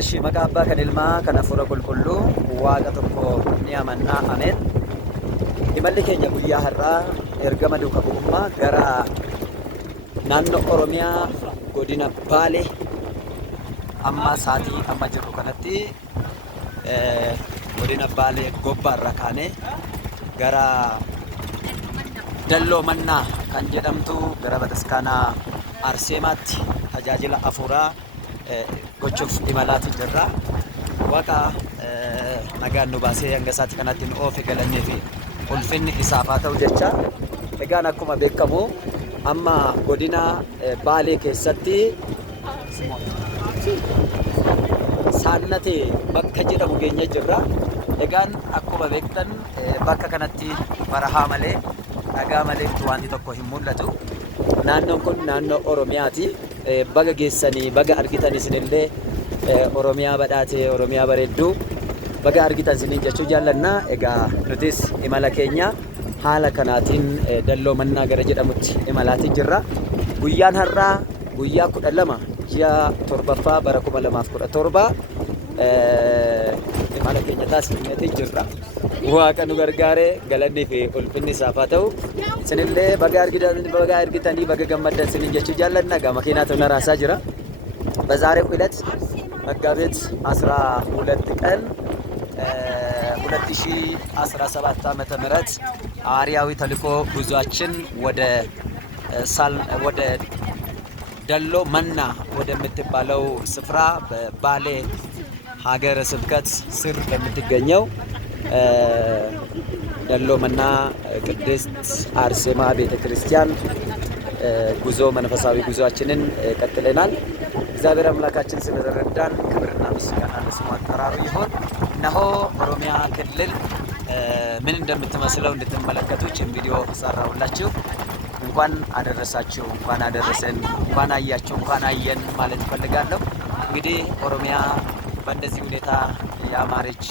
እሺ መቃባ ከልማ ከነፉረ ቁልቁሉ ዋቀ ተኮ ኒያመና አሜን ይመልከኛ ጉያ ሀራ ኤርገመ ዱከ ቡማ ገራ ናኖ ኦሮሚያ ጎዲና ባሌ አማ ሳቲ አማ ጅሩ ከነቲ godina Baalee gobbaarra kaane gara Dalloo Mannaa kan jedhamtu gara Bataskaanaa Arseemaatti tajaajila afuuraa gochuuf imalaati jirra. Waaqa nagaan nu baasee hanga isaatti kanatti nu oofe galannee fi ulfinni isaaf haa ta'u jecha. Egaan akkuma beekamu amma godina Baalee keessatti saannatee bakka jedhamu geenya jirra. Egaan akkuma beektan bakka kanatti barahaa malee dhagaa malee wanti tokko hin mul'atu. Naannoon kun naannoo Oromiyaati. Baga geessanii baga argitan isinillee Oromiyaa badhaatee Oromiyaa bareedduu baga argitan isiniin jechuu jaallanna. Egaa nutis imala keenya haala kanaatiin Dalloo Mannaa gara jedhamutti imalaatii jirra. Guyyaan har'aa guyyaa 12 ji'a torbaffaa bara 2017 imala keenya taasifnee jirra. Waaqa nu gargaare galannii fi ulfinni isaaf haa ta'u. Isinillee baga argitanii baga gammaddan isiniin jechuu jaallanna. Egaa makiinaatu na raasaa jira. በዛሬው ዕለት መጋቢት 12 ቀን 2017 ዓመተ ምህረት ሐዋርያዊ ተልእኮ ጉዟችን ወደ ደሎ መና ወደምትባለው ስፍራ በባሌ ሀገረ ስብከት ስር በምትገኘው ደሎ መና ቅድስት አርሴማ ቤተክርስቲያን ጉዞ መንፈሳዊ ጉዟችንን ቀጥለናል። እግዚአብሔር አምላካችን ስለረዳን ክብርና ምስጋና ለስሙ አጠራሩ ይሁን። እነሆ ኦሮሚያ ክልል ምን እንደምትመስለው እንድትመለከቱ ይህን ቪዲዮ ሰራሁላችሁ። እንኳን አደረሳችሁ፣ እንኳን አደረሰን፣ እንኳን አያችሁ፣ እንኳን አየን ማለት እፈልጋለሁ። እንግዲህ ኦሮሚያ በእንደዚህ ሁኔታ ያማረች